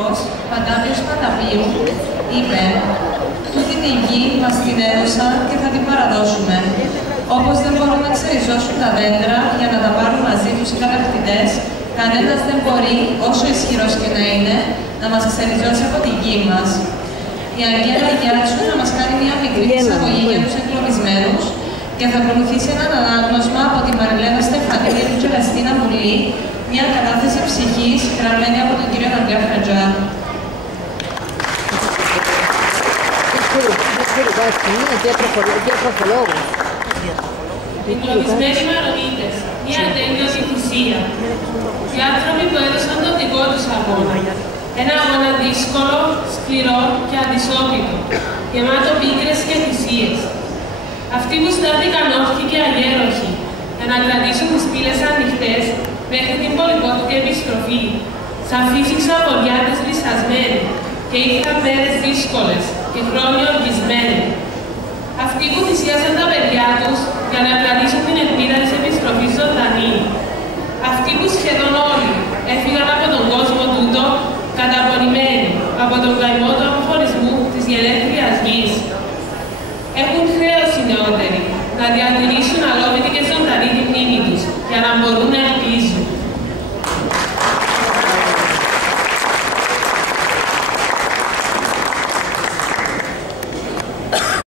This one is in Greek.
Πρωθυπουργός Παντάβιος Πανταβίου είπε «Τούτη η γη μας την έδωσαν και θα την παραδώσουμε. Όπως δεν μπορούν να ξεριζώσουν τα δέντρα για να τα πάρουν μαζί τους οι κατακτητές, κανένας δεν μπορεί, όσο ισχυρός και να είναι, να μας ξεριζώσει από τη γη μας». Η Αγγέλα Γιάτσου θα μας κάνει μια μικρή εισαγωγή για τους εγκλωβισμένους και θα ακολουθήσει έναν ανάγνωσμα από τη Μαριλένα Στεφανίδη και Καστίνα Μουλή, μια κατάθεση ψυχής γραμμένη από τον κύριο Ανδρέα Χατζά. Εγκλωβισμένοι Μαρονίτες, μια ατέλειωτη θυσία. Οι άνθρωποι που έδωσαν τον δικό τους αγώνα. Ένα αγώνα δύσκολο, σκληρό και αντισόπιτο, γεμάτο πίκρες και θυσίες. Αυτοί που στάθηκαν όρθιοι και αγέροχοι για να κρατήσουν τις πύλες ανοιχτές μέχρι την πολυπόθητη επιστροφή, σαν φύσηξα βοριάτες λυσασμένοι και είχαν μέρες δύσκολες και χρόνια οργισμένοι. Αυτοί που θυσίασαν τα παιδιά τους για να κρατήσουν την ελπίδα της επιστροφής ζωντανή. Αυτοί που σχεδόν όλοι έφυγαν από τον κόσμο τούτο καταπονημένοι από τον καημό του αποχωρισμού της γενέθλιας γης. Έχουν χρέος οι νεότεροι να διατηρήσουν αλόβητη και ζωντανή τη μνήμη τους για να μπορούν να ελπίζουν.